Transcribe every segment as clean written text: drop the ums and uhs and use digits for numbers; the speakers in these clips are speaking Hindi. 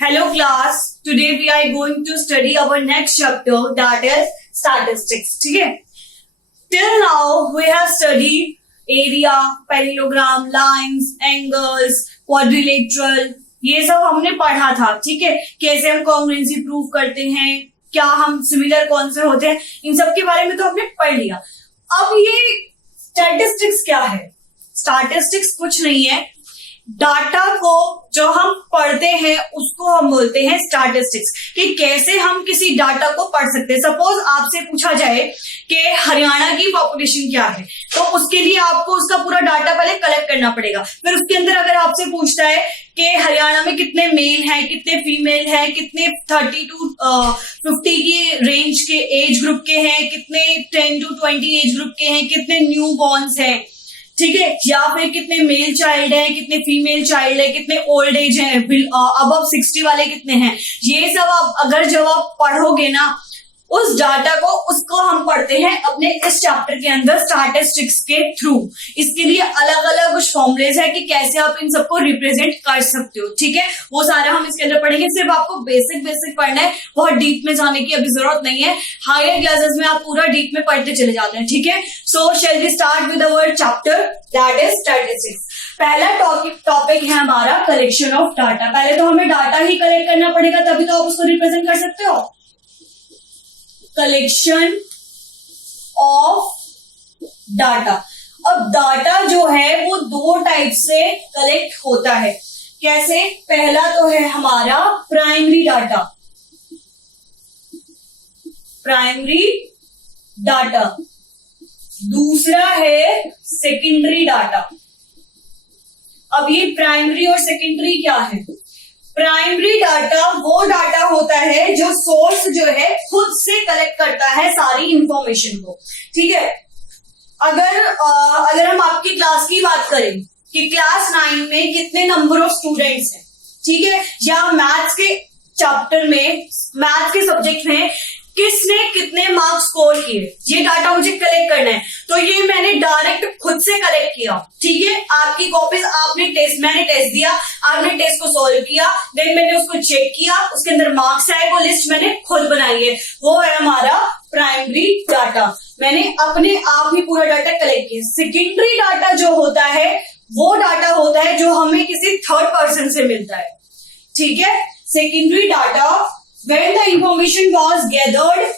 Hello class, today we are going to study our next chapter, that is statistics. ठीक है? Till now we have studied area, parallelogram, lines, angles, quadrilateral, ये सब हमने पढ़ा था. ठीक है? कैसे हम कॉन्ग्रुएंसी प्रूव करते हैं, क्या हम सिमिलर कौन से होते हैं, इन सब के बारे में तो हमने पढ़ लिया. अब ये स्टैटिस्टिक्स क्या है? स्टैटिस्टिक्स कुछ नहीं है, डाटा को जो हम पढ़ते हैं उसको हम बोलते हैं स्टैटिस्टिक्स. कि कैसे हम किसी डाटा को पढ़ सकते हैं. सपोज आपसे पूछा जाए कि हरियाणा की पॉपुलेशन क्या है, तो उसके लिए आपको उसका पूरा डाटा पहले कलेक्ट करना पड़ेगा. फिर उसके अंदर अगर आपसे पूछता है कि हरियाणा में कितने मेल हैं, कितने फीमेल हैं, कितने 30 to 50 की रेंज के एज ग्रुप के हैं, कितने 10 to 20 एज ग्रुप के हैं, कितने न्यू बॉर्न्स हैं, ठीक है, या फिर कितने मेल चाइल्ड है, कितने फीमेल चाइल्ड है, कितने ओल्ड एज है, अबव 60 वाले कितने हैं, ये सब आप अगर जब आप पढ़ोगे ना उस डाटा को, उसको हम पढ़ते हैं अपने इस चैप्टर के अंदर स्टैटिस्टिक्स के थ्रू. इसके लिए अलग अलग कुछ फॉर्मुलेज है कि कैसे आप इन सबको रिप्रेजेंट कर सकते हो. ठीक है, वो सारा हम इसके अंदर पढ़ेंगे. सिर्फ आपको बेसिक पढ़ना है, बहुत डीप में जाने की अभी जरूरत नहीं है. हायर क्लासेस में आप पूरा डीप में पढ़ते चले जाते हैं. ठीक है, so shall we start with our chapter that is statistics. पहला टॉपिक है हमारा कलेक्शन ऑफ डाटा. पहले तो हमें डाटा ही कलेक्ट करना पड़ेगा, तभी तो आप उसको रिप्रेजेंट कर सकते हो. Collection of data. अब डाटा जो है वो दो टाइप से कलेक्ट होता है. कैसे? पहला तो है हमारा प्राइमरी डाटा. Primary data. दूसरा है सेकेंडरी डाटा. अब ये प्राइमरी और सेकेंडरी क्या है? प्राइमरी डाटा वो डाटा होता है जो सोर्स जो है खुद से कलेक्ट करता है सारी इंफॉर्मेशन को. ठीक है, अगर हम आपकी क्लास की बात करें कि क्लास 9 में कितने नंबर ऑफ स्टूडेंट्स हैं, ठीक है, या मैथ्स के चैप्टर में, मैथ्स के सब्जेक्ट में किसने कितने मार्क्स स्कोर किए, ये डाटा मुझे कलेक्ट करना है. तो ये मैंने डायरेक्ट खुद से कलेक्ट किया. ठीक है, आपकी कॉपीज मैंने टेस्ट दिया, आपने टेस्ट को सॉल्व किया, देन मैंने उसको चेक किया, उसके अंदर मार्क्स आए, वो लिस्ट मैंने खुद बनाई है. वो है हमारा प्राइमरी डाटा. मैंने अपने आप ही पूरा डाटा कलेक्ट किया. सेकेंडरी डाटा जो होता है वो डाटा होता है जो हमें किसी थर्ड पर्सन से मिलता है. ठीक है, secondary data when the information was gathered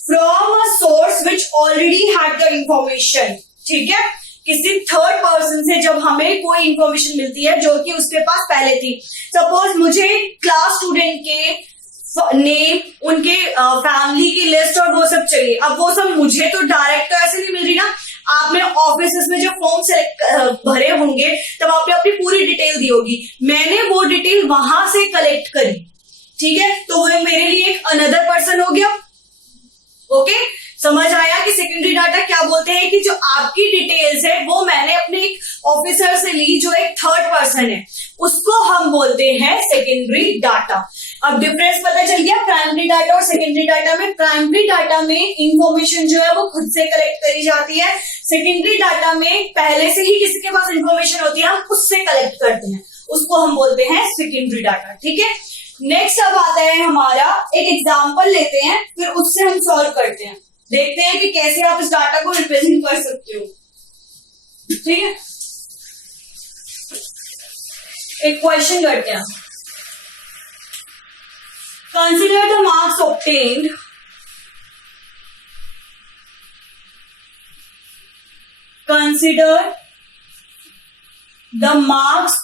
from a source which already had the information. ठीक है, किसी थर्ड पर्सन से जब हमें कोई इंफॉर्मेशन मिलती है जो कि उसके पास पहले थी. सपोज मुझे क्लास स्टूडेंट के नेम, उनके फैमिली की लिस्ट और वो सब चाहिए. अब वो सब मुझे तो डायरेक्ट तो ऐसे नहीं मिल रही ना. आपने ऑफिस में जो फॉर्म सेलेक्ट भरे होंगे तब आपने अपनी पूरी डिटेल दी होगी. मैंने वो डिटेल वहां से कलेक्ट करी. ठीक है, तो वो मेरे लिए एक अनदर पर्सन हो गया. ओके, समझ आया कि सेकेंडरी डाटा क्या बोलते हैं? कि जो आपकी डिटेल्स है वो मैंने अपने एक ऑफिसर से ली जो एक थर्ड पर्सन है, उसको हम बोलते हैं सेकेंडरी डाटा. अब डिफरेंस पता चल गया प्राइमरी डाटा और सेकेंडरी डाटा में. प्राइमरी डाटा में इंफॉर्मेशन जो है वो खुद से कलेक्ट करी जाती है. सेकेंडरी डाटा में पहले से ही किसी के पास इंफॉर्मेशन होती है, हम उससे कलेक्ट करते हैं, उसको हम बोलते हैं सेकेंडरी डाटा. ठीक है, नेक्स्ट अब आता है हमारा, एक एग्जांपल लेते हैं, फिर उससे हम सॉल्व करते हैं, देखते हैं कि कैसे आप इस डाटा को रिप्रेजेंट कर सकते हो. ठीक है, एक क्वेश्चन करते हैं. Consider the marks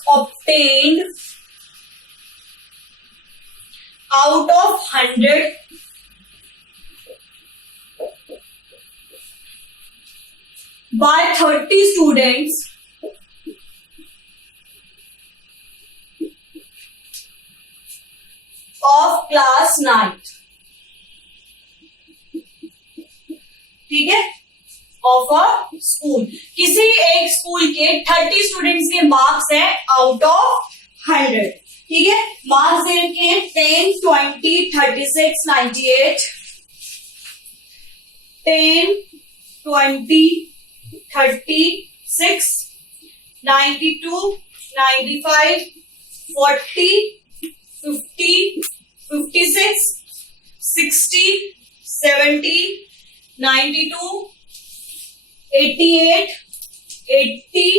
obtained out of 100 by 30 students of class 9. ठीक है, ऑफ अ स्कूल. किसी एक स्कूल के 30 स्टूडेंट्स के मार्क्स है आउट ऑफ 100. ठीक है, मार्क्स दे रखे हैं 10, 20, 36, 98, 10, 20, 36, 92, 95, 40, 50, 56, 60, 70, 92, 88, 80,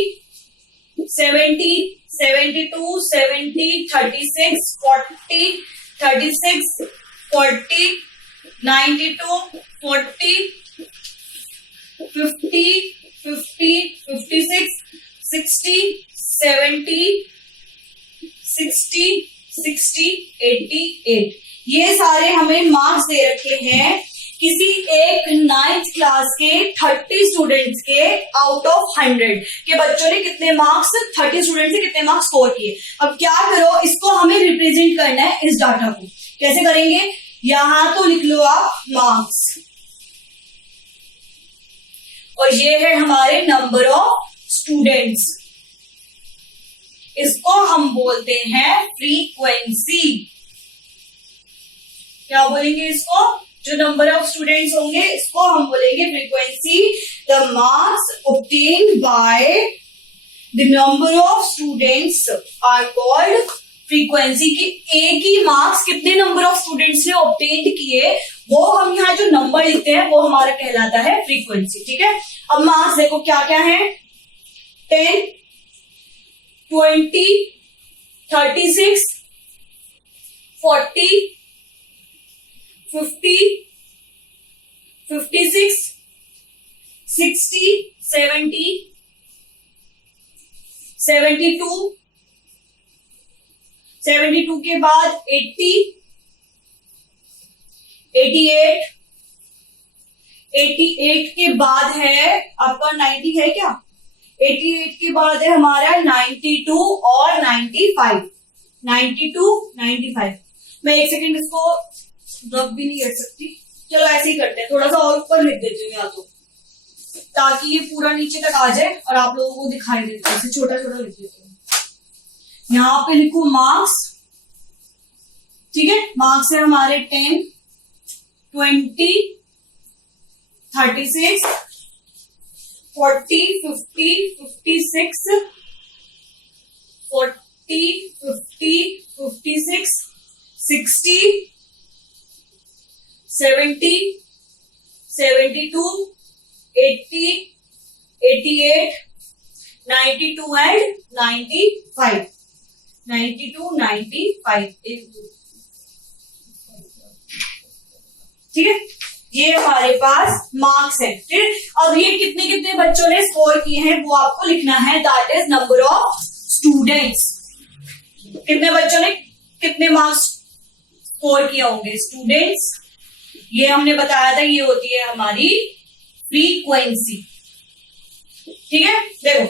70, 72, 70, 36, 40, 36, 40, 92, 40, 50, 50, 56, 60, 70, 60, 60, 88। ये सारे हमें मार्क्स दे रखे हैं किसी एक 9th क्लास के 30 स्टूडेंट्स के आउट ऑफ 100 के बच्चों ने कितने मार्क्स 30 स्टूडेंट से कितने मार्क्स स्कोर किए। अब क्या करो, इसको हमें रिप्रेजेंट करना है इस डाटा को। कैसे करेंगे, यहां तो लिख लो आप मार्क्स, और ये है हमारे नंबर ऑफ स्टूडेंट्स, इसको हम बोलते हैं फ्रीक्वेंसी। क्या बोलेंगे इसको, जो नंबर ऑफ स्टूडेंट्स होंगे इसको हम बोलेंगे frequency. The marks obtained by the number of students are called frequency. की एक ही मार्क्स कितने नंबर ऑफ स्टूडेंट्स ने ऑब्टेन्ड किए, वो हम यहाँ जो नंबर लिखते हैं वो हमारा कहलाता है फ्रीक्वेंसी। ठीक है, अब मार्क्स देखो क्या क्या है, 10, 20, 36, 40, 50, 56, 60, 70, 72, 72 के बाद 80, 88, 88 के बाद है आपका 90 है क्या, 88 के बाद है हमारा 92 और 95, 92, 95। मैं एक सेकेंड इसको रब भी नहीं कर सकती, चलो ऐसे ही करते हैं, थोड़ा सा और ऊपर लिख देती हूँ या तो, ताकि ये पूरा नीचे तक आ जाए और आप लोगों को दिखाई दे। ऐसे छोटा छोटा लिख देती हूँ, यहां पे लिखू मार्क्स। ठीक है, मार्क्स है हमारे 10, 20, 36, 40, 50, 56, 40, 50, 56, 60, 70, 72, 80, 88, 92 and 95, 92, 95। ठीक है, ये हमारे पास मार्क्स है। ठीक है, अब ये कितने कितने बच्चों ने स्कोर किए हैं वो आपको लिखना है, that is number of students. कितने बच्चों ने कितने मार्क्स स्कोर किए होंगे, स्टूडेंट्स। ये हमने बताया था, ये होती है हमारी फ्रीक्वेंसी। ठीक है, देखो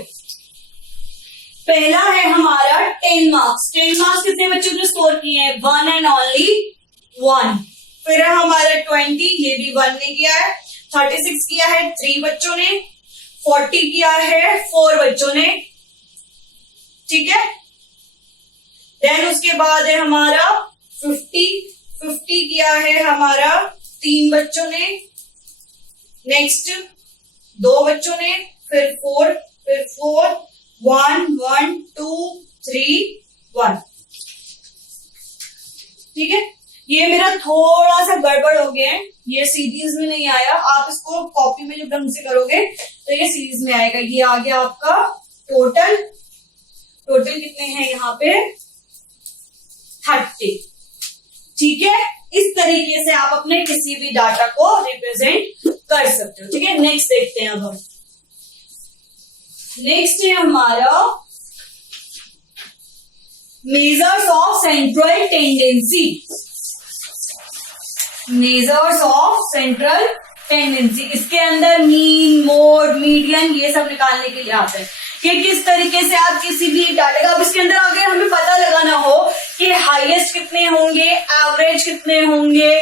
पहला है हमारा 10 मार्क्स। 10 मार्क्स कितने बच्चों ने स्कोर किए हैं, 1 एंड ओनली 1। फिर है हमारा 20, ये भी 1 ने किया है। 36 किया है 3 बच्चों ने। 40 किया है 4 बच्चों ने। ठीक है, देन उसके बाद है हमारा 50 किया है हमारा 3 बच्चों ने। नेक्स्ट 2 बच्चों ने, फिर 4, 1, 1, 2, 3, 1। ठीक है, ये मेरा थोड़ा सा गड़बड़ हो गया है, ये सीरीज में नहीं आया। आप इसको कॉपी में जब ढंग से करोगे तो ये सीरीज में आएगा। ये आ गया आपका टोटल कितने हैं यहाँ पे, 30। ठीक है, इस तरीके से आप अपने किसी भी डाटा को रिप्रेजेंट कर सकते हो। ठीक है, नेक्स्ट देखते हैं। अब हम नेक्स्ट है हमारा measures of central tendency. Measures of central tendency, इसके अंदर मीन, मोड, मीडियन ये सब निकालने के लिए आता है कि किस तरीके से आप किसी भी डाटा का, अब इसके अंदर अगर हमें पता लगाना हो कि हाईएस्ट कितने होंगे, एवरेज कितने होंगे,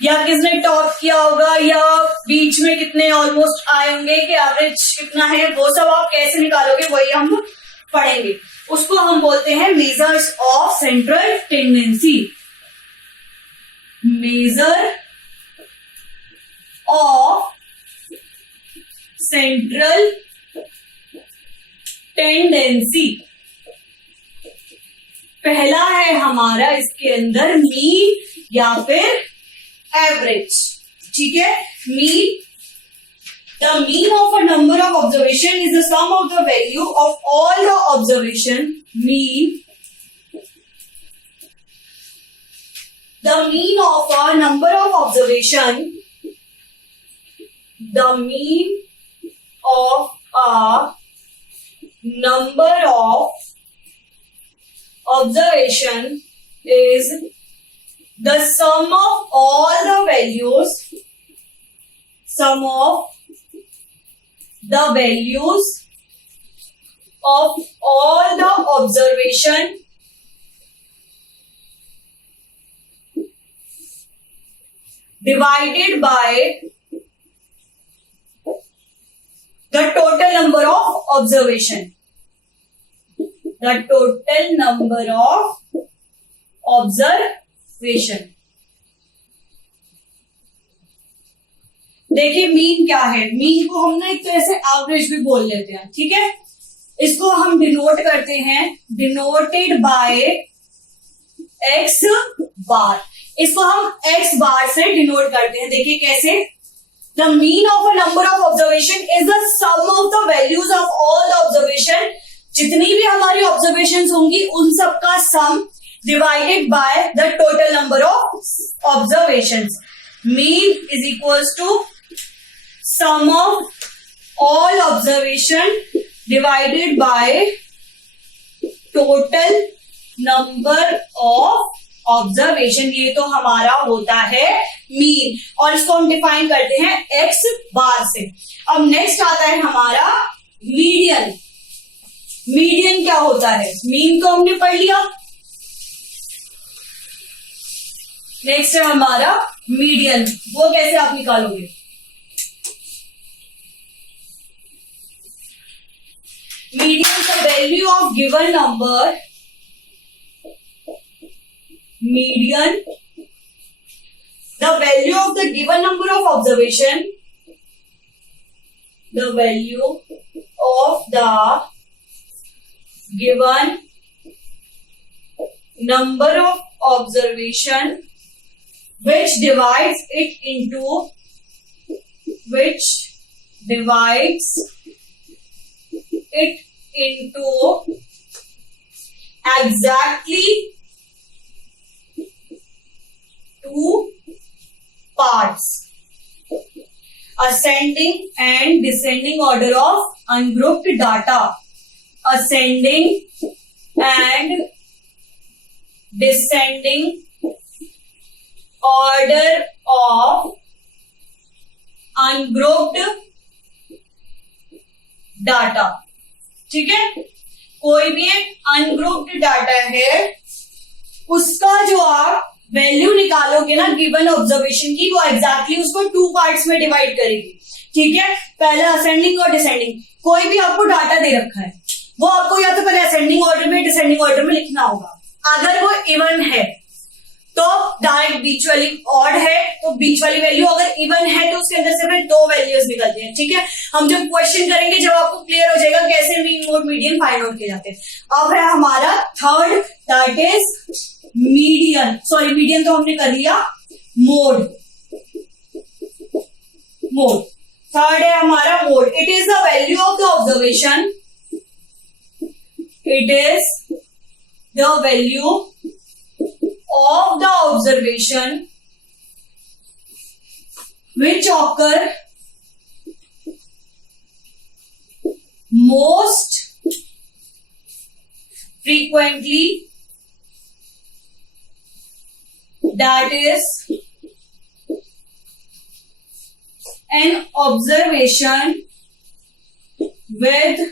या किसने टॉप किया होगा, या बीच में कितने ऑलमोस्ट आए होंगे, कि एवरेज कितना है, वो सब आप कैसे निकालोगे वही हम पढ़ेंगे। उसको हम बोलते हैं measures of central tendency. Measure of central tendency. पहला है हमारा इसके अंदर मीन या फिर एवरेज, ठीक है। Mean, the mean of a number of observation is the sum of the value of all the observation. Mean, the mean of a number of observation, the mean of a number of observation is the sum of all the values, sum of the values of all the observation divided by the total number of observation. The total number of observation. देखिए मीन क्या है, मीन को हम ना एक तरह से एवरेज भी बोल लेते हैं, ठीक है। इसको हम डिनोट करते हैं, डिनोटेड बाय एक्स बार। इसको हम x बार से डिनोट करते हैं। देखिए कैसे, the mean of a number of observation is the sum of the values of all the observation. जितनी भी हमारी ऑब्जर्वेशन होंगी उन सब का sum divided by the total number of observation. Mean is equals to sum of all observation divided by total number of observation. ये तो हमारा होता है मीन, और इसको हम डिफाइन करते हैं एक्स बार से। अब नेक्स्ट आता है हमारा मीडियन। मीडियन क्या होता है, मीन तो हमने पढ़ लिया। नेक्स्ट है हमारा मीडियन, वो कैसे आप निकालोगे। Median the value of given number, median, the value of the given number of observation, the value of the given number of observation which divides it into exactly two parts, ascending and descending order of ungrouped data, ascending and descending order of ungrouped data, ठीक है। कोई भी एक अनग्रुप्ड डाटा है, उसका जो आप वैल्यू निकालोगे ना गिवन ऑब्जर्वेशन की, वो एग्जैक्टली उसको टू पार्ट्स में डिवाइड करेगी, ठीक है। पहले असेंडिंग और डिसेंडिंग। कोई भी आपको डाटा दे रखा है, वो आपको या तो पहले असेंडिंग ऑर्डर में डिसेंडिंग ऑर्डर में लिखना होगा। अगर वो इवन है तो डायरेक्ट बीच वाली, ऑड है तो बीच वाली वैल्यू, अगर इवन है तो उसके अंदर से फिर दो वैल्यूज निकलती हैं, ठीक है। हम जब क्वेश्चन करेंगे जब आपको क्लियर हो जाएगा कैसे mean mode median find out किए जाते हैं। अब है हमारा third, that is median. Sorry, median तो हमने कर लिया, मोड। मोड थर्ड है हमारा mode. It is the value of the observation, it is the value of the observation which occur most frequently, that is an observation with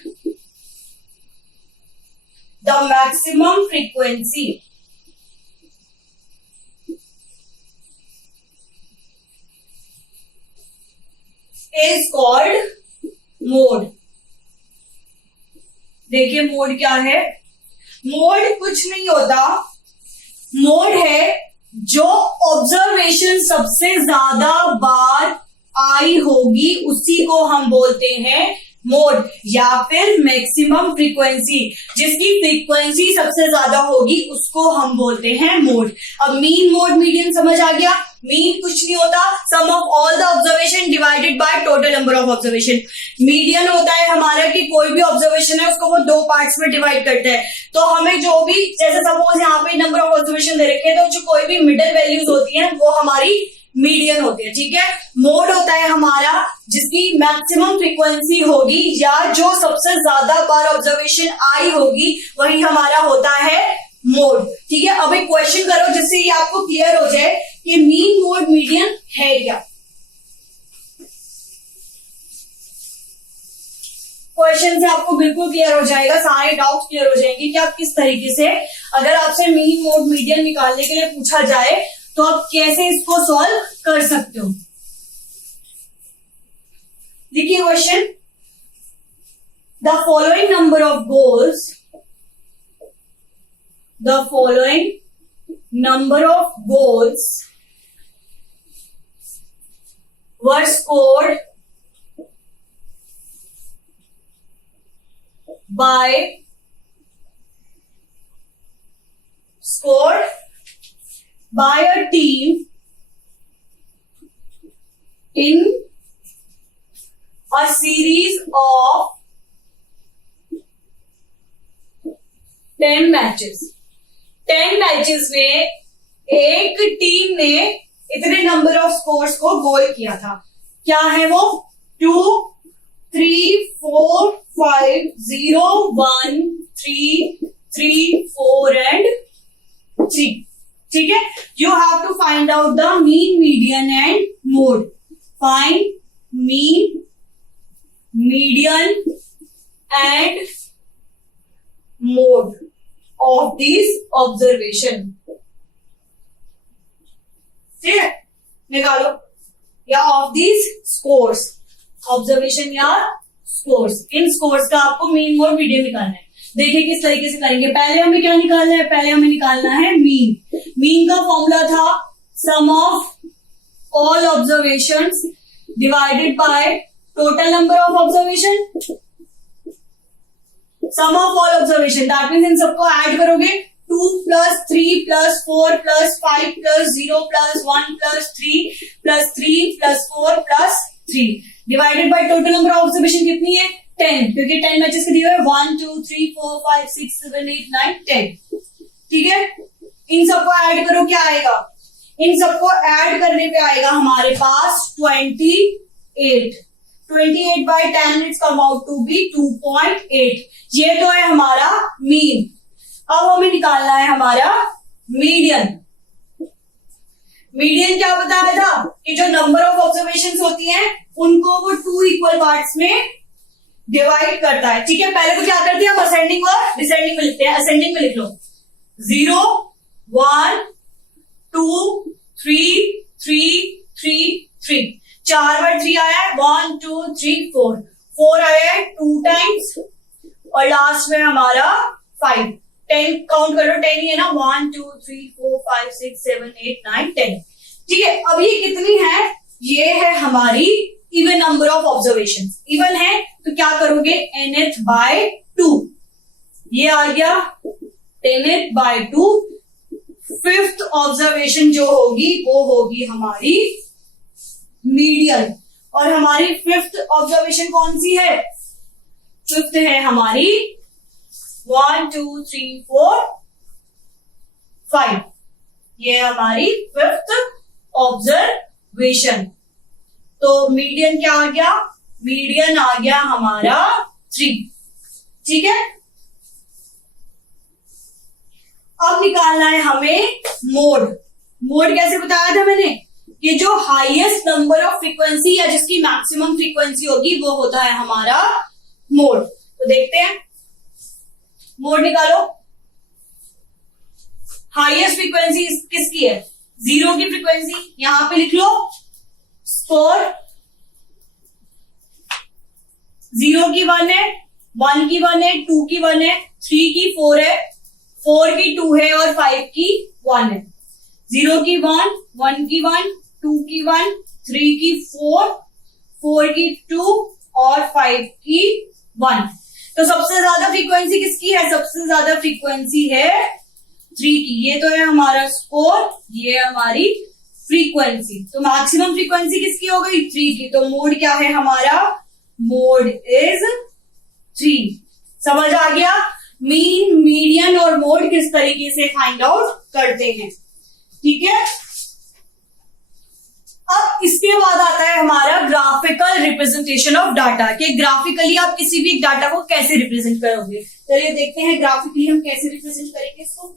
the maximum frequency is called mode। देखिए मोड क्या है, मोड कुछ नहीं होता, मोड है जो ऑब्जर्वेशन सबसे ज्यादा बार आई होगी उसी को हम बोलते हैं मोड या फिर मैक्सिमम फ्रीक्वेंसी, जिसकी फ्रीक्वेंसी सबसे ज्यादा होगी उसको हम बोलते हैं मोड। अब मीन मोड मीडियन समझ आ गया। मीन कुछ नहीं होता, sum of all the observation divided by total number of observation. Median होता है हमारा कि कोई भी ऑब्जर्वेशन है उसको वो दो पार्ट्स में डिवाइड करते हैं। तो हमें जो भी, जैसे सपोज यहाँ पे नंबर ऑफ ऑब्जर्वेशन दे रखे हैं, तो जो कोई भी मिडिल वैल्यूज होती है वो हमारी मीडियन होती है, ठीक है। मोड होता है हमारा जिसकी मैक्सिमम फ्रीक्वेंसी होगी या जो सबसे ज्यादा बार ऑब्जर्वेशन आई होगी वही हमारा होता है मोड, ठीक है। अब एक क्वेश्चन करो जिससे ये आपको क्लियर हो जाए कि मीन मोड मीडियन है क्या। क्वेश्चन से आपको बिल्कुल क्लियर हो जाएगा, सारे डाउट क्लियर हो जाएंगे कि आप किस तरीके से, अगर आपसे मीन मोड मीडियन निकालने के लिए पूछा जाए तो आप कैसे इसको सॉल्व कर सकते हो। देखिए question, the following number of goals, the following number of goals were scored by a team in a series of 10 matches. 10 matches में एक टीम ने इतने नंबर ऑफ स्कोर्स को गोल किया था। क्या है वो? 2, 3, 4, 5, 0, 1, 3, 3, 4 and 3, ठीक है। You have to find out the mean median and mode. Find mean median and mode of this observation, ठीक है, निकालो, या ऑफ दिस स्कोर्स, ऑब्जर्वेशन या स्कोर्स। इन स्कोर्स का आपको मीन मोड मीडियन निकालना है। देखिए किस तरीके से करेंगे। पहले हमें क्या निकालना है? पहले हमें निकालना है मीन। मीन का फॉर्मूला था sum of all observations divided by total number of observation. Sum of all observation that means इन सबको ऐड करोगे, 2 + 3 + 4 + 5 + 0 + 1 + 3 + 3 + 4 + 3 divided by total number of observation कितनी है? 10, क्योंकि 10 मैचेस के दिए हुए 1, 2, 3, 4, 5, 6, 7, 8, 9, 10, ठीक है। इन सबको ऐड करो, क्या आएगा? इन सबको ऐड करने पे आएगा हमारे पास 28। 28 by 10 it's come out to be 2.8। ये तो है हमारा मीन। अब हमें निकालना है हमारा मीडियन। मीडियन क्या बताया था कि जो नंबर ऑफ ऑब्जर्वेशंस होती हैं उनको वो 2 इक्वल पार्ट्स में डिवाइड करता है, ठीक है। पहले तो क्या करते हैं हम असेंडिंग और डिसेंडिंग में लिखते हैं। असेंडिंग में लिख लो 0, 1, 2, 3, 3, 3, 3, 4 बार 3 आया है, 1, 2, 3, 4, 4 आया है 2 टाइम्स, और लास्ट में हमारा 5। 10 काउंट कर लो, 10 ही है ना, 1, 2, 3, 4, 5, 6, 7, 8, 9, 10, ठीक है। अब ये कितनी है? ये है हमारी even number of observation. Even है तो क्या करोगे? nth by 2, ये आ गया 10th by 2। 5th ऑब्जर्वेशन जो होगी वो होगी हमारी मीडियन। और हमारी 5th ऑब्जर्वेशन कौन सी है? 5th है हमारी 1, 2, 3, 4, 5, ये हमारी 5th ऑब्जर्वेशन। तो मीडियन क्या आ गया? मीडियन आ गया हमारा 3, ठीक है। अब निकालना है हमें मोड। मोड कैसे बताया था मैंने कि जो हाईएस्ट नंबर ऑफ फ्रीक्वेंसी या जिसकी मैक्सिमम फ्रीक्वेंसी होगी वो होता है हमारा मोड। तो देखते हैं, मोड निकालो। हाईएस्ट फ्रीक्वेंसी किसकी है? 0 की फ्रीक्वेंसी यहां पे लिख लो, स्कोर 0 की 1 है, 1 की 1 है, 2 की 1 है, 3 की 4 है, 4 की 2 है और 5 की 1 है। 0 की 1, 1 की 1, 2 की 1, 3 की 4, 4 की 2 और 5 की 1। तो सबसे ज्यादा फ्रीक्वेंसी किसकी है? सबसे ज्यादा फ्रीक्वेंसी है 3 की। ये तो है हमारा स्कोर, ये हमारी फ्रीक्वेंसी। तो मैक्सिमम फ्रीक्वेंसी किसकी हो गई? 3 की। तो मोड क्या है हमारा? Mode is 3। समझ आ गया? मीन, मीडियन और मोड किस तरीके से फाइंड आउट करते हैं, ठीक है। अब इसके बाद आता है हमारा ग्राफिकल रिप्रेजेंटेशन ऑफ डाटा, कि ग्राफिकली आप किसी भी डाटा को कैसे रिप्रेजेंट करोगे। चलिए देखते हैं ग्राफिकली हम कैसे रिप्रेजेंट करेंगे इसको।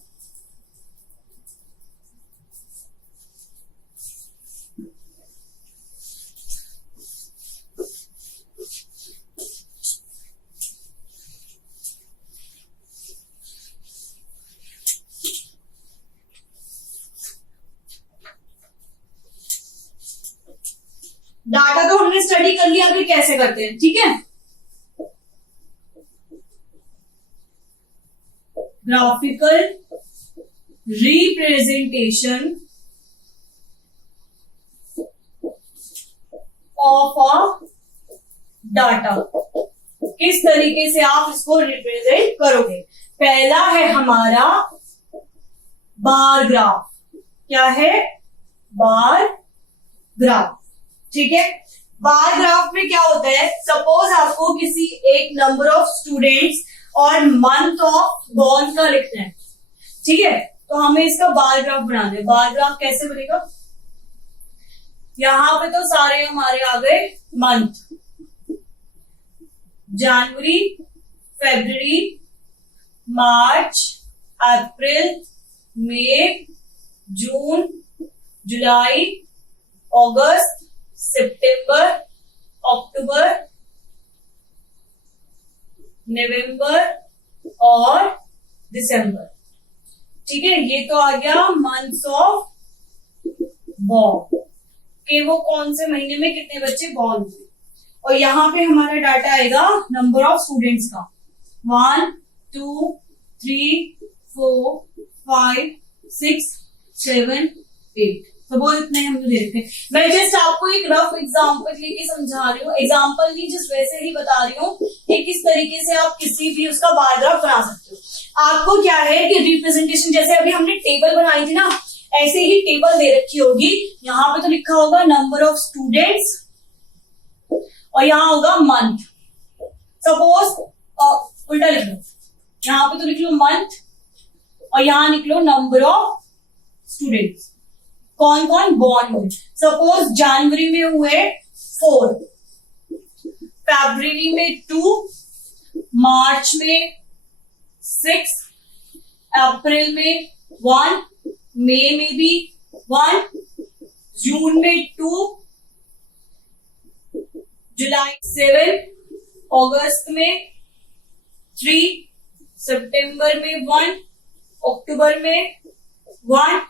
डाटा तो हमने स्टडी कर लिया, अभी कैसे करते हैं, ठीक है। Graphical representation of a data, किस तरीके से आप इसको रिप्रेजेंट करोगे। पहला है हमारा बार ग्राफ। क्या है? बार ग्राफ, ठीक है। बार ग्राफ में क्या होता है? सपोज आपको किसी एक नंबर ऑफ स्टूडेंट्स और मंथ ऑफ बॉर्न का लिखना है, ठीक है। तो हमें इसका बार ग्राफ बनाना है। बार ग्राफ कैसे बनेगा? यहां पे तो सारे हमारे आ गए मंथ, जनवरी, फरवरी, मार्च, अप्रैल, मई, जून, जुलाई, अगस्त, सितंबर, अक्टूबर, नवंबर और दिसंबर, ठीक है। ये तो आ गया मंथ्स ऑफ बॉर्न, कि वो कौन से महीने में कितने बच्चे बॉर्न हुए। और यहां पे हमारा डाटा आएगा नंबर ऑफ स्टूडेंट्स का, 1 2 3 4 5 6 7 8। सपोज इतने हम दे रखे। मैं जस्ट आपको एक रफ एग्जांपल लेके समझा रही हूँ, एग्जांपल नहीं, जस्ट वैसे ही बता रही हूँ कि किस तरीके से आप किसी भी उसका बार ग्राफ बना सकते हो। आपको क्या है कि रिप्रेजेंटेशन, जैसे अभी हमने टेबल बनाई थी ना, ऐसे ही टेबल दे रखी होगी। यहाँ पे तो लिखा होगा नंबर ऑफ स्टूडेंट्स और यहाँ होगा मंथ। सपोज उल्टा लिख लो, यहाँ पे तो लिख लो मंथ और यहाँ लिख लो नंबर ऑफ स्टूडेंट्स, कौन कौन बॉर्न हुए। सपोज जनवरी में हुए 4, फरवरी में 2, मार्च में 6, अप्रैल में 1, मई में भी 1, जून में 2, जुलाई 7, अगस्त में 3, सितंबर में 1, अक्टूबर में 1,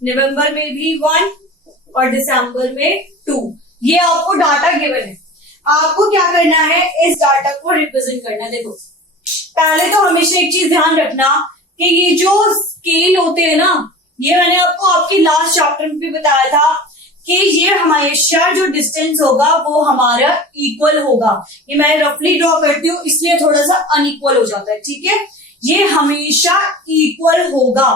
नवंबर में भी 1 और दिसंबर में 2। ये आपको डाटा गिवन है। आपको क्या करना है? इस डाटा को रिप्रेजेंट करना। देखो, पहले तो हमेशा एक चीज ध्यान रखना कि ये जो स्केल होते हैं ना, ये मैंने आपको आपकी लास्ट चैप्टर में भी बताया था कि ये हमेशा जो डिस्टेंस होगा वो हमारा इक्वल होगा। ये मैं रफली ड्रॉ करती हूँ इसलिए थोड़ा सा अनइक्वल हो जाता है, ठीक है। ये हमेशा इक्वल होगा,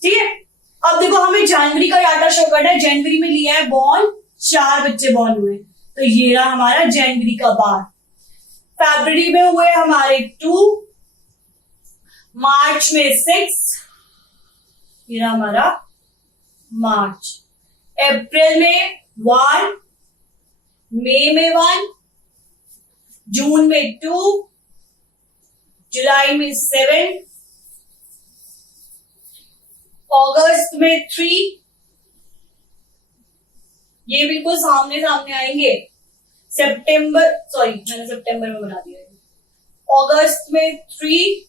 ठीक है। अब देखो, हमें जनवरी का डाटा शो करना है। जनवरी में लिया है बॉर्न, 4 बच्चे बॉर्न हुए, तो ये रहा हमारा जनवरी का बार। फरवरी में हुए हमारे 2, मार्च में 6, ये रहा हमारा मार्च। अप्रैल में 1, मई में 1, जून में 2, जुलाई में 7, अगस्त में 3, ये बिल्कुल सामने सामने आएंगे। सितंबर, सॉरी मैंने सितंबर में बना दिया है। अगस्त में 3,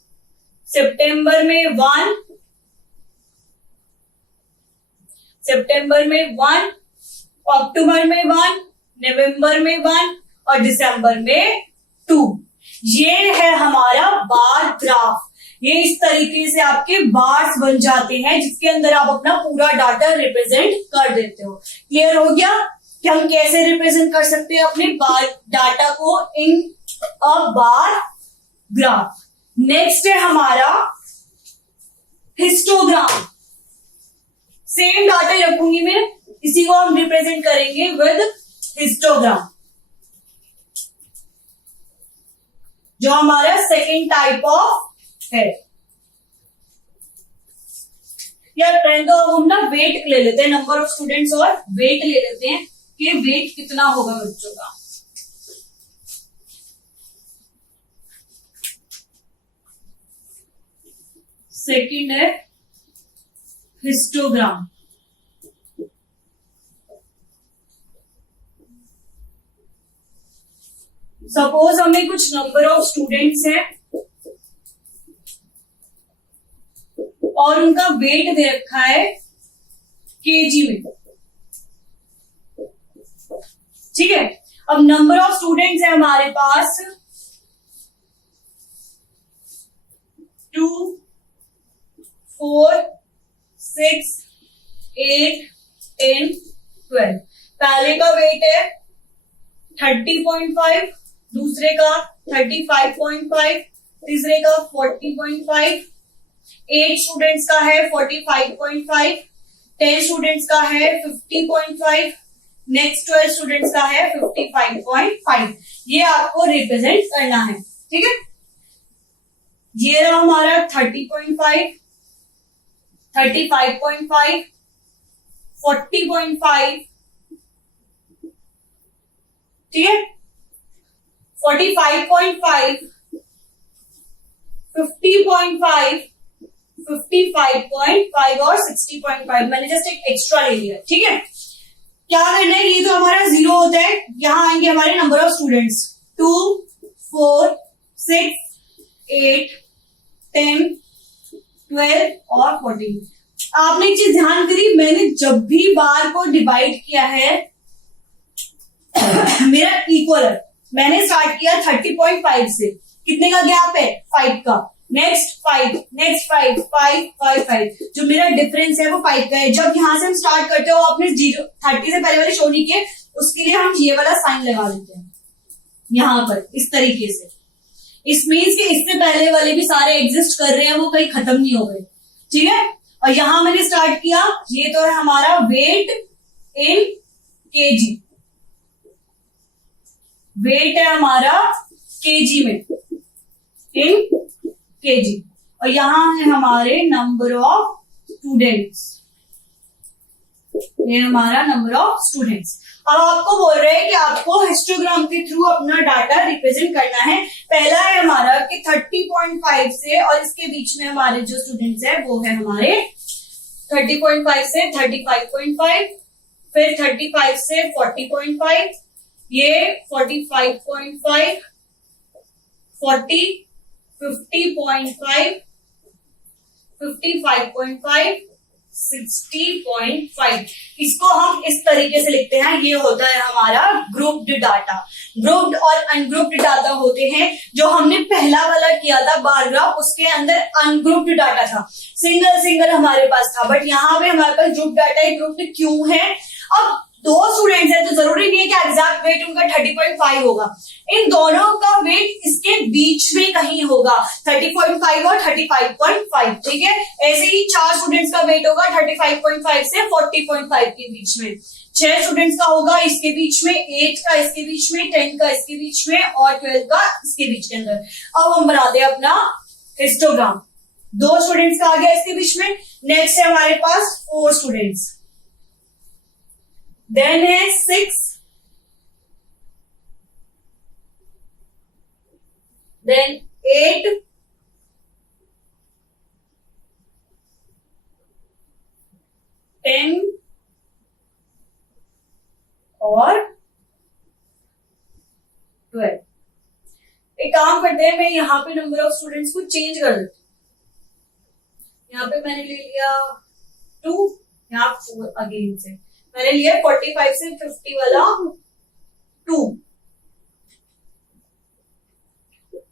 सितंबर में 1, सितंबर में 1, अक्टूबर में 1, नवंबर में 1 और दिसंबर में 2। ये है हमारा बार ग्राफ। ये इस तरीके से आपके बार्स बन जाते हैं जिसके अंदर आप अपना पूरा डाटा रिप्रेजेंट कर देते हो। क्लियर हो गया? कि हम कैसे रिप्रेजेंट कर सकते हैं अपने डाटा को इन अ बार ग्राफ। नेक्स्ट है हमारा हिस्टोग्राम। सेम डाटा ही रखूंगी मैं, इसी को हम रिप्रेजेंट करेंगे विद हिस्टोग्राम, जो हमारा सेकेंड टाइप ऑफ है। यार पहले तो हम ना वेट ले लेते हैं, नंबर ऑफ स्टूडेंट्स और वेट ले लेते हैं कि वेट कितना होगा बच्चों का। सेकंड है हिस्टोग्राम। सपोज हमें कुछ नंबर ऑफ स्टूडेंट्स हैं और उनका वेट दे रखा है केजी में, ठीक है। अब नंबर ऑफ स्टूडेंट्स है हमारे पास 2, 4, 6, 8, 10, 12। पहले का वेट है 30.5, दूसरे का 35.5, तीसरे का 40.5, 8 स्टूडेंट्स का है 45.5, 10 स्टूडेंट्स का है 50.5, नेक्स्ट 12 स्टूडेंट्स का है 55.5। ये आपको रिप्रेजेंट करना है, ठीक है। ये रहा हमारा 30.5, 35.5, 40.5, ठीक है, 45.5, 50.5, 55.5 और 60.5। मैंने जस्ट एक एक्स्ट्रा ले लिया, ठीक है। क्या करना है, ये तो हमारा 0 होता है, यहां आएंगे हमारे नंबर ऑफ स्टूडेंट्स 2, 4, 6, 8, 10, 12 और 14। आपने एक चीज ध्यान करी, मैंने जब भी बार को डिवाइड किया है मेरा इक्वल है। मैंने स्टार्ट किया 30.5 से, कितने का गैप है 5 का, नेक्स्ट 5, नेक्स्ट 5, 5, 5, 5, जो मेरा डिफरेंस है वो 5 का है। जब यहां से हम स्टार्ट करते हो आपने 30 से पहले वाले शो नहीं किए, उसके लिए हम ये वाला साइन लगा देते हैं यहां पर इस तरीके से। इस मीन्स कि इससे पहले वाले भी सारे एग्जिस्ट कर रहे हैं, वो कहीं खत्म नहीं हो गए, ठीक है। और यहां मैंने स्टार्ट किया, ये तो है हमारा वेट इन केजी, वेट है हमारा केजी में, इन केजी, और यहां है हमारे नंबर ऑफ स्टूडेंट्स, ये हमारा नंबर ऑफ स्टूडेंट्स। अब आपको बोल रहे हैं कि आपको हिस्टोग्राम के थ्रू अपना डाटा रिप्रेजेंट करना है। पहला है हमारा कि 30.5 से और इसके बीच में हमारे जो स्टूडेंट्स है वो है हमारे 30.5 से 35.5, फिर 35 से 40.5, ये 45.5, 40, 50.5, 55.5, 60.5। इसको हम इस तरीके से लिखते हैं, ये होता है हमारा ग्रुप्ड डाटा। ग्रुप्ड और अनग्रुप्ड डाटा होते हैं। जो हमने पहला वाला किया था बार ग्राफ, उसके अंदर अनग्रुप्ड डाटा था, सिंगल सिंगल हमारे पास था, बट यहाँ पे हमारे पास ग्रुप डाटा है। ग्रुप्ड क्यों है? अब 2 स्टूडेंट्स हैं तो जरूरी नहीं है कि एग्जैक्ट वेट उनका 30.5 होगा, इन दोनों का वेट इसके बीच में कहीं होगा, 30.5 और 35.5, ठीक है। ऐसे ही 4 स्टूडेंट्स का वेट होगा 35.5 से 40.5 के बीच में, 6 स्टूडेंट्स का होगा इसके बीच में, 8 का इसके बीच में, 10 का इसके बीच में और 12 का इसके बीच के अंदर। अब हम बनाते हैं अपना हिस्टोग्राम। 2 स्टूडेंट्स का आ गया इसके बीच में, नेक्स्ट है हमारे पास 4 स्टूडेंट्स, देन है 6, देन 8, 10 और 12। एक काम करते हैं, मैं यहां पे नंबर ऑफ स्टूडेंट्स को चेंज कर देती हूँ। यहाँ पे मैंने ले लिया 2, यहाँ 4 अगेन से मैंने लिया 45 से 50 वाला 2,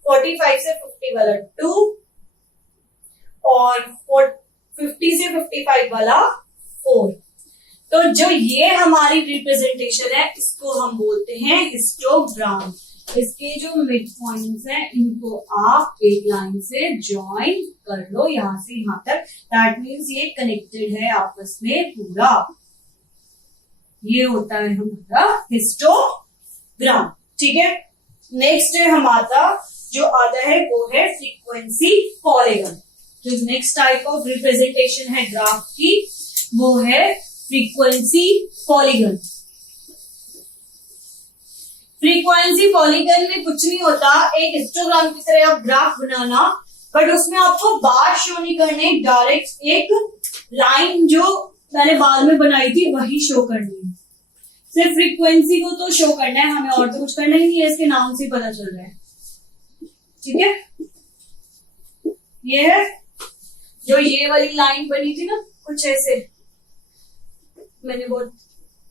45 से 50 वाला 2 और 50 से 55 वाला 4। तो जो ये हमारी रिप्रेजेंटेशन है इसको हम बोलते हैं हिस्टोग्राम। इसके जो मिड पॉइंट्स हैं इनको आप एक लाइन से ज्वाइन कर लो यहां से यहां तक। दैट मीन्स ये कनेक्टेड है आपस में पूरा। ये होता है हमारा हिस्टोग्राम। ठीक है, नेक्स्ट है हमारा जो आता है वो है फ्रीक्वेंसी पॉलीगन। जो नेक्स्ट टाइप ऑफ रिप्रेजेंटेशन है ग्राफ की वो है फ्रीक्वेंसी पॉलीगन। फ्रीक्वेंसी पॉलीगन में कुछ नहीं होता, एक हिस्टोग्राम की तरह आप ग्राफ बनाना, बट उसमें आपको बार शो नहीं करने, डायरेक्ट एक लाइन जो मैंने बाद में बनाई थी वही शो करनी है। सिर्फ फ्रीक्वेंसी को तो शो करना है हमें, और तो कुछ करना ही नहीं है, इसके नाम से पता चल रहा है। ठीक है, ये है जो ये वाली लाइन बनी थी ना कुछ ऐसे, मैंने बहुत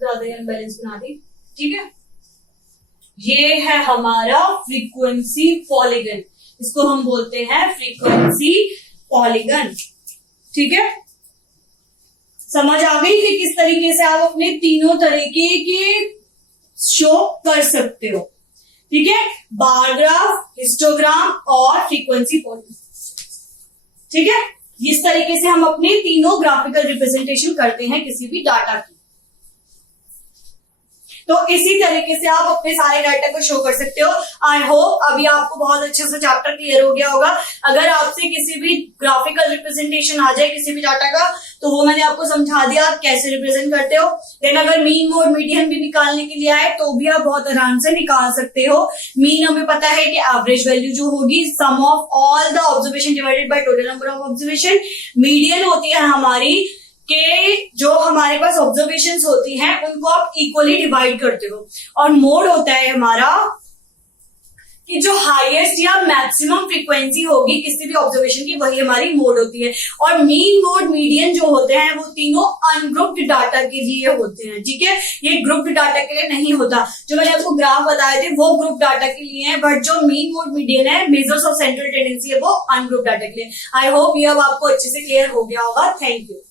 ज्यादा अनबैलेंस बना दी। ठीक है, ये है हमारा फ्रीक्वेंसी पॉलीगन, इसको हम बोलते हैं फ्रीक्वेंसी पॉलीगन। ठीक है, समझ आ गई कि किस तरीके से आप अपने तीनों तरीके के शो कर सकते हो। ठीक है, बार ग्राफ, हिस्टोग्राम और फ्रीक्वेंसी पॉलीगन। ठीक है, इस तरीके से हम अपने तीनों ग्राफिकल रिप्रेजेंटेशन करते हैं किसी भी डाटा की। तो इसी तरीके से आप अपने सारे डाटा को शो कर सकते हो। आई होप अभी आपको बहुत अच्छे से चैप्टर क्लियर हो गया होगा। अगर आपसे किसी भी ग्राफिकल रिप्रेजेंटेशन आ जाए किसी भी डाटा का, तो वो मैंने आपको समझा दिया आप कैसे रिप्रेजेंट करते हो। देन अगर मीन मोड मीडियन भी निकालने के लिए आए तो भी आप बहुत आराम से निकाल सकते हो। मीन हमें पता है कि एवरेज वैल्यू जो होगी sum of all the observation divided by total number of observation. Median होती है हमारी के जो हमारे पास ऑब्जर्वेशंस होती हैं उनको आप इक्वली डिवाइड करते हो। और मोड होता है हमारा कि जो हाईएस्ट या मैक्सिमम फ्रीक्वेंसी होगी किसी भी ऑब्जर्वेशन की वही हमारी मोड होती है। और मीन मोड मीडियन जो होते हैं वो तीनों अनग्रुप्ड डाटा के लिए होते हैं। ठीक है, ये ग्रुप्ड डाटा के लिए नहीं होता। जो मैंने आपको ग्राफ बताए थे वो ग्रुप डाटा के लिए है, बट जो मीन मोड मीडियन है मेजर्स ऑफ सेंट्रल टेंडेंसी है वो अनग्रुप्ड डाटा के लिए। आई होप ये अब आपको अच्छे से क्लियर हो गया होगा। Thank you.